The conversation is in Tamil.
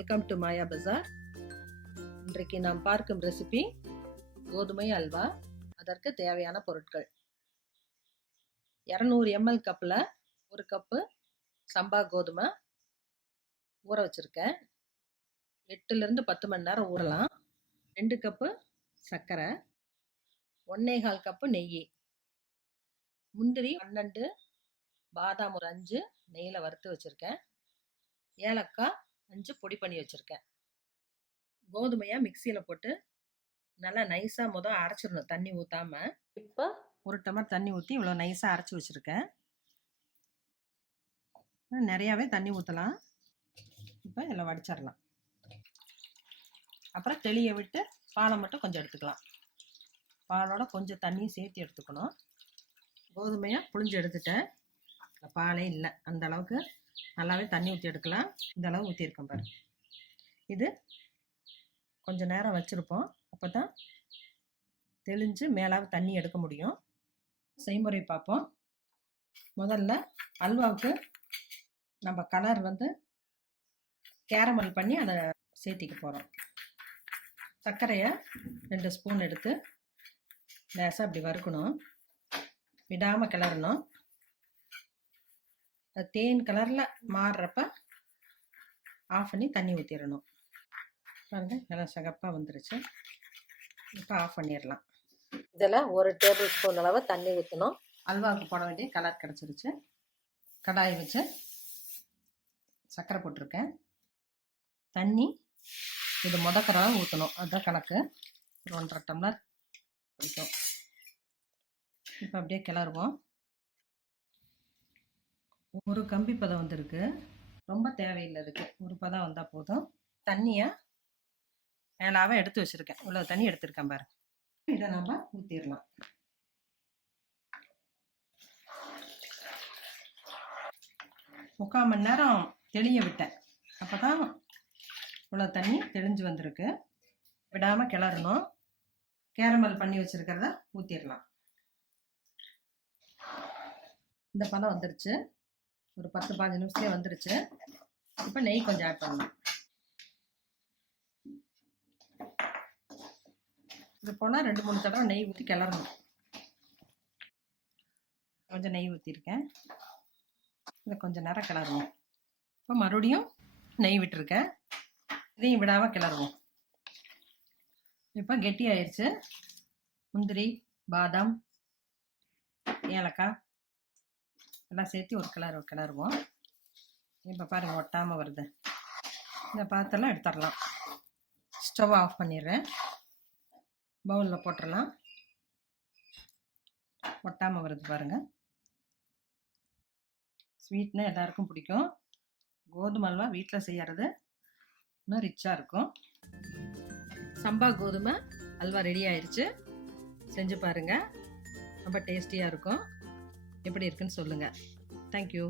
வெல்கம் டு மாயா பஜார். இன்றைக்கு நாம் பார்க்கும் ரெசிபி கோதுமை அல்வா. அதற்கு தேவையான பொருட்கள்: 200 ml கப்பில் 1 கப்பு சம்பா கோதுமை ஊற வச்சுருக்கேன். 8லேருந்து 10 மணி நேரம் ஊறலாம். 2 கப்பு சர்க்கரை, 1.25 கப்பு நெய், முந்திரி 12, பாதாம் ஒரு 5 நெய்யில் வறுத்து வச்சுருக்கேன், ஏலக்காய் 5 பொடி பண்ணி வச்சுருக்கேன். கோதுமையை மிக்சியில் போட்டு நல்லா நைஸாக அரைச்சிடணும், தண்ணி ஊற்றாமல். இப்போ 1 டம்ளர் தண்ணி ஊற்றி இவ்வளோ நைஸாக அரைச்சி வச்சுருக்கேன். நிறையாவே தண்ணி ஊற்றலாம். இப்போ இதில் வடிச்சிடலாம். அப்புறம் தெளிய விட்டு பாலை மட்டும் கொஞ்சம் எடுத்துக்கலாம். பாலோட கொஞ்சம் தண்ணியும் சேர்த்து எடுத்துக்கணும். கோதுமையை புழிஞ்சு எடுத்துட்டேன். பாலே இல்லை, அந்த அளவுக்கு நல்லாவே தண்ணி ஊற்றி எடுக்கலாம். இந்த அளவு ஊற்றிருக்கேன் பாரு. இது கொஞ்சம் நேரம் வச்சுருப்போம், அப்போ தான் தெளிஞ்சு மேலாக தண்ணி எடுக்க முடியும். செய்முறை பார்ப்போம். முதல்ல அல்வாவுக்கு நம்ம கலர் கேரமல் பண்ணி அதை சேர்த்திக்க போகிறோம். சர்க்கரையை 2 ஸ்பூன் எடுத்து லேசாக அப்படி வறுக்கணும், விடாமல் கிளறணும். தேன் கலரில் மாறுறப்ப ஆஃப் பண்ணி தண்ணி ஊற்றிடணும். பாருங்க, நல்லா சகப்பாக வந்துருச்சு. இப்போ ஆஃப் பண்ணிடலாம். இதில் 1 டேபிள் ஸ்பூன் அளவு தண்ணி ஊற்றணும். அல்வாவுக்கு போட வேண்டிய கலர் கிடச்சிருச்சு. கடாய் வச்சு சர்க்கரை போட்டிருக்கேன். தண்ணி இது முதக்கறவை ஊற்றணும், அதுதான் கணக்கு. 1.5 டம்ளர் பிடிக்கும். இப்போ அப்படியே கிளறுவோம். ஒரு கம்பி பதம் வந்திருக்கு, ரொம்ப தேவையில்லை. அதுக்கு ஒரு பதம் வந்தால் போதும். தண்ணியை மேலாக எடுத்து வச்சுருக்கேன். இவ்வளோ தண்ணி எடுத்துருக்கேன் பாரு. இதை நம்ம ஊற்றிடலாம். முக்கால் மணி நேரம் தெளிய விட்டேன், அப்போ தான் இவ்வளோ தண்ணி தெளிஞ்சு வந்திருக்கு. விடாமல் கிளறணும். கேரமல் பண்ணி வச்சுருக்கிறத ஊற்றிடலாம். இந்த பதம் வந்துருச்சு. ஒரு 10-15 நிமிஷத்துலேயே வந்துருச்சு. இப்போ நெய் கொஞ்சம் ஆட் பண்ணலாம். இது போனால் 2-3 தடவை நெய் ஊற்றி கிளறணும். கொஞ்சம் நெய் ஊற்றிருக்கேன். இதை கொஞ்சம் நேரம் கிளறுவோம். இப்போ மறுபடியும் நெய் விட்டுருக்கேன். இதையும் விடாமல் கிளறுவோம். இப்போ கெட்டி ஆயிடுச்சு. முந்திரி, பாதாம், ஏலக்காய் எல்லாம் சேர்த்து ஒரு கிளறுவோம். இப்போ பாருங்கள், ஒட்டாமல் வருது. இந்த பாத்திரம்லாம் எடுத்துடலாம். ஸ்டவ் ஆஃப் பண்ணிடுறேன். பவுலில் போட்டுடலாம். ஒட்டாமல் வருது பாருங்கள். ஸ்வீட்னா எல்லாருக்கும் பிடிக்கும். கோதுமை அல்வா வீட்டில் செய்யறது இன்னும் ரிச்சாக இருக்கும். சம்பா கோதுமை அல்வா ரெடி ஆயிடுச்சு. செஞ்சு பாருங்கள், ரொம்ப டேஸ்டியாக இருக்கும். எப்படி இருக்குன்னு சொல்லுங்கள். தேங்க்யூ.